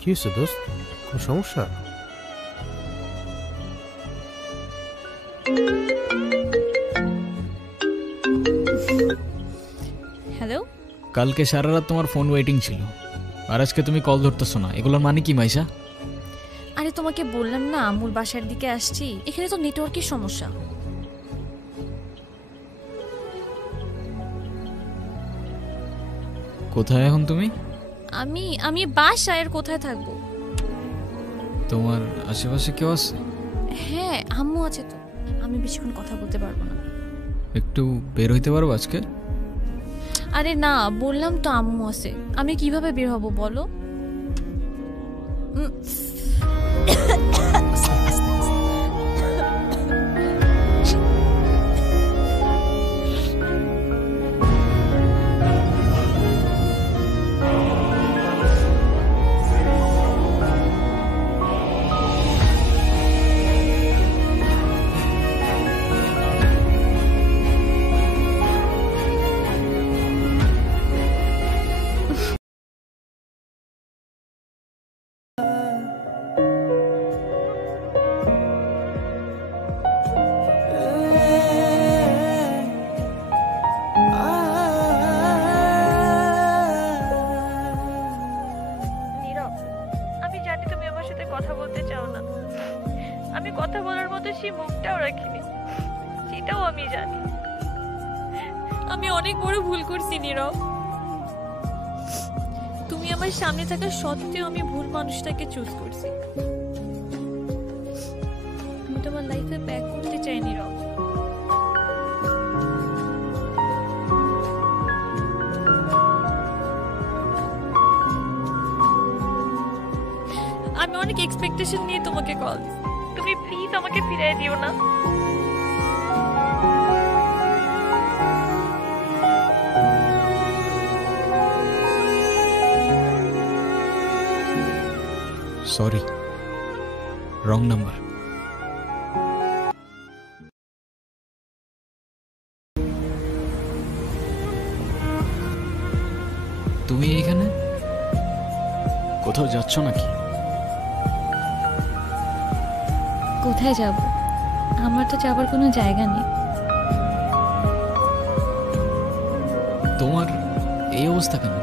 কি হয়েছে দোস্ত, কোনো সমস্যা? হ্যালো, কালকে সারা রাত তোমার ফোন ওয়েটিং ছিল, আর আজকে তুমি কল ধরতেছো না, এগুলোর মানে কি মাইশা? আরে তোমাকে বললাম না আমুর বাসার দিকে আসছি, এখানে তো নেটওয়ার্কের সমস্যা। কোথায় এখন তুমি? আমি আমি বাসায়, আর কোথায় থাকবো? তোমার আশেপাশে কেউ আছে? হ্যাঁ, আম্মু আছে তো। আমি বেশিক্ষণ কথা বলতে পারবো না। একটু বের হইতে পারবো আজকে? আরে না, বললাম তো আম্মু আছে, আমি কিভাবে বের হব বলো? কথা বলতে চাও না, আমি কথা বলার মতো সেই মুখটাও রাখিনি, সেটাও আমি জানি। আমি অনেক বড় ভুল করছি নীরব। তুমি আমার সামনে থাকা সত্ত্বেও আমি ভুল মানুষটাকে চুজ করছি। আমি তোমার লাইফে ব্যাক করতে চাই নীরব। আমি অনেক এক্সপেকটেশন নিয়ে তোমাকে কল দিছি, তুমি প্লিজ আমাকে ফিরিয়ে দিও না। Sorry, wrong number. তুমি এখানে কোথাও যাচ্ছ নাকি? কোথায় যাব? আমার তো যাবার কোনো জায়গা নেই। তোমার এই অবস্থা কেন?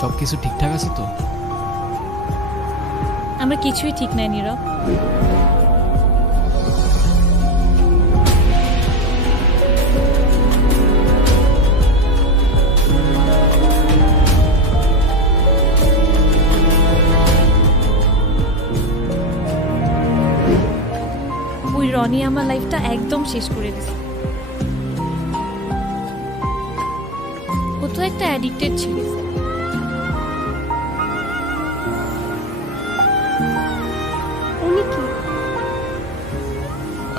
সবকিছু ঠিকঠাক আছে তো? আমার কিছুই ঠিক নাই নীরব। ওই রনি আমার লাইফটা একদম শেষ করে দিছে। ও তো একটা অ্যাডিক্টেড ছিল।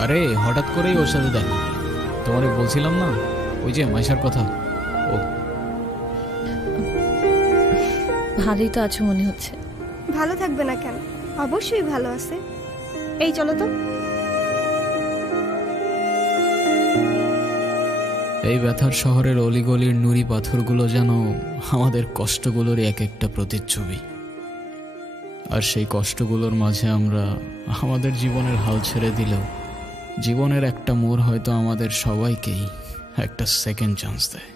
আরে হঠাৎ করেই ওর সাথে দেখা, তোমারে বলছিলাম না ওই যে মাইশার কথা। ও ভালোই তো আছো মনে হচ্ছে। ভালো থাকবে না কেন? অবশ্যই ভালো আছে। এই চলো তো। এই ব্যথার শহরের অলিগলির নুড়ি পাথরগুলো যেন আমাদের কষ্টগুলোর এক একটা প্রতিচ্ছবি, আর সেই কষ্টগুলোর মাঝে আমরা আমাদের জীবনের হাল ছেড়ে দিলেও জীবনের একটা মোড় হয়তো আমাদের সবাইকেই একটা সেকেন্ড চান্স দেয়।